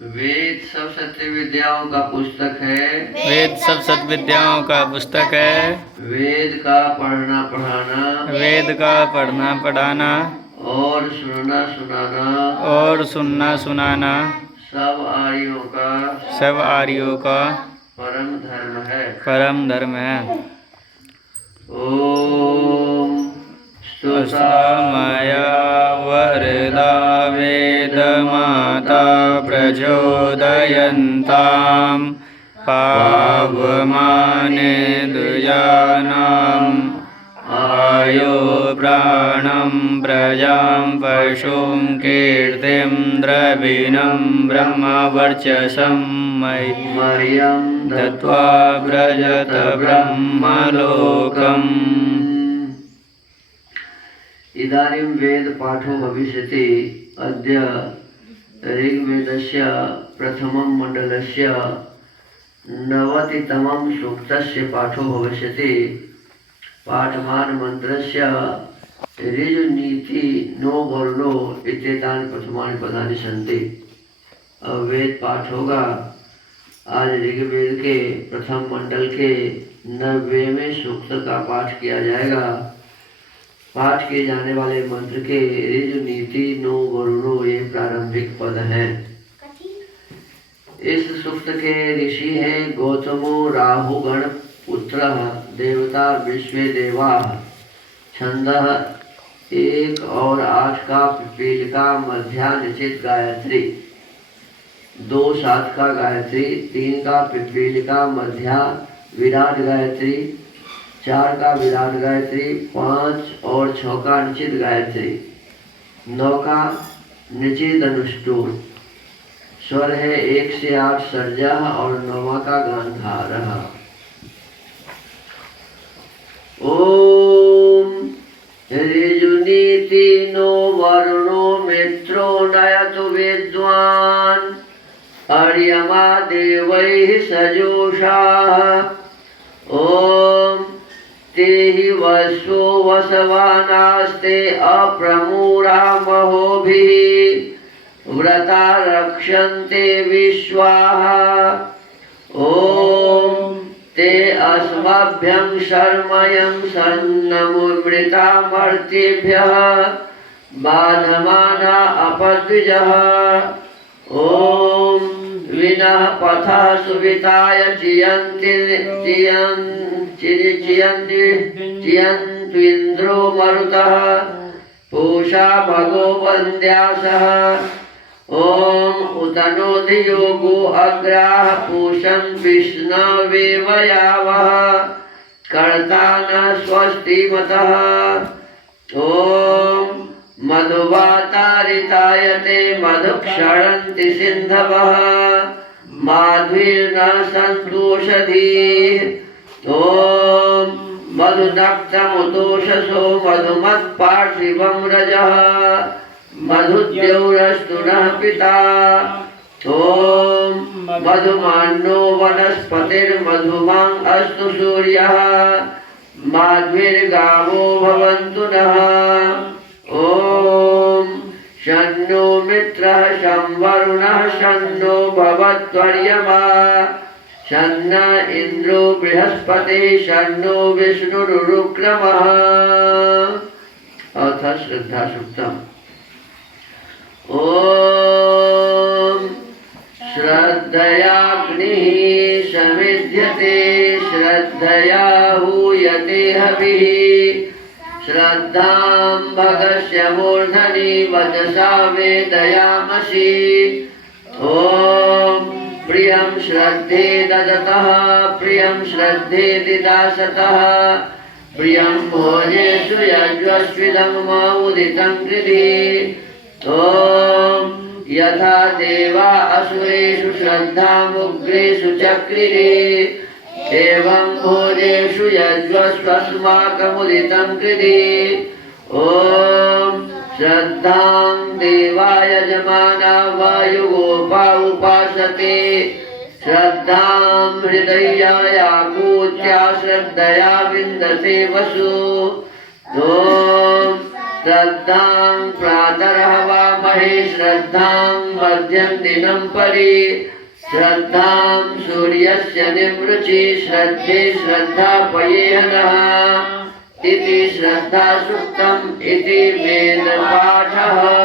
वेद सब सत्य विद्याओं का पुस्तक है। वेद सब सत्य विद्याओं का पुस्तक है। वेद का पढ़ना पढ़ाना, वेद का पढ़ना पढ़ाना और सुनना सुनाना, और सुनना सुनाना सब आर्यों का परम धर्म है। परम धर्म है। ओम स्तुतामया वरदा वेदमाता प्रचोदयन्तां पावमाने द्विजानाम् आयो प्राणं प्रजां पशुं कीर्तिं द्रविणं ब्रह्मवर्चसं मह्यं दत्त्वा व्रजत ब्रह्मलोकम्। इदानीं वेद पाठो भविष्यति। अद्य ऋग्वेदस्य प्रथमं मण्डलस्य 90तमं सूक्तस्य पाठो भविष्यति। पाठमान मन्त्रस्य ऋजुनीति नो वर्णो इत्येतानि प्रथमानि पदानि सन्ति। अब वेद पाठ होगा। आज ऋग्वेद के प्रथम मंडल के 90वें सूक्त का पाठ किया जाएगा। पाठ किए जाने वाले मंत्र के ऋजुनीति नो वरुणो ये प्रारंभिक पद हैं। इस सूक्त के ऋषि हैं गौतमो राहुगण पुत्र देवता विश्व देवा। छंद 1 और 8 का पिपीलिका मध्या निश्चित गायत्री, 2 7 का गायत्री, 3 का पिपीलिका मध्या विराट गायत्री, 4 का विराट गायत्री, 5 और 6 का निश्चित गायत्री, 9 का निश्चित अनुष्टुप। स्वर है 1 से 8 सर्जा और 9वां का गांधार। ओम ऋजुनीति नो वरुणो मित्रो नयतु विद्वान् अर्यमा देवैः सजोषाः। ओम ते हि वसो वसवानास्ते अप्रमूरा महोभिः व्रता रक्षन्ते विश्वाः। ओम ते अस्मभ्यं शर्मयं सन्नमुमृतामर्त्येभ्यः बाधमाना अपद्विजः। ओम विनः पथः सुविताय चियन्त्विन्द्रो मरुतः पूषा भगो वन्द्यासः। ओम उतनो धियोगो अग्राः पूषन् विष्णवेवयावः कर्ता न स्वस्तिमतः। ओम मधुवातारितायते मधुक्षरन्ति सिन्धवः माध्वीर्न सन्तोषधीः। ओम मधुदक्तमुतोषसो मधुमत्पार्थिवं रजः मधुद्यौरस्तु नः पिता। ओम मधुमान्नो वनस्पतिर्मधुमां अस्तु सूर्यः माध्वीर्गावो भवन्तु नः। ओम शन्नो मित्रः शं वरुणः शन्नो भवत्वर्यमा शन्न इन्द्रो बृहस्पतिः शन्नो विष्णुरुक्रमः। अथ श्रद्धा सूक्तम्। ओम श्रद्धयाग्निः समिध्यते श्रद्धया हूयते हविः श्रद्धां भगस्य मूर्धनि वचसा वेदयामसि। ओम प्रियं श्रद्धे ददतः प्रियं श्रद्धेति दासतः प्रियं भोजेषु यज्वस्विदं मामुदितं कृधि। ओम यथा देवा असुरेषु श्रद्धामुग्रेषु चक्रिरे एवं भोजेषु यज्वस्वस्माकमुदितं कृधि। ओम श्रद्धां देवा यजमाना वायुगोपा उपासते श्रद्धां हृदयायाकूत्या श्रद्धया विन्दते वसु। ओम श्रद्धां प्रातरहवामहे श्रद्धां मध्यं दिनं परि श्रद्धां सूर्यस्य निमृचि श्रद्धे श्रद्धा पयेहनः इति श्रद्धा सुक्तम् इति वेदपाठः।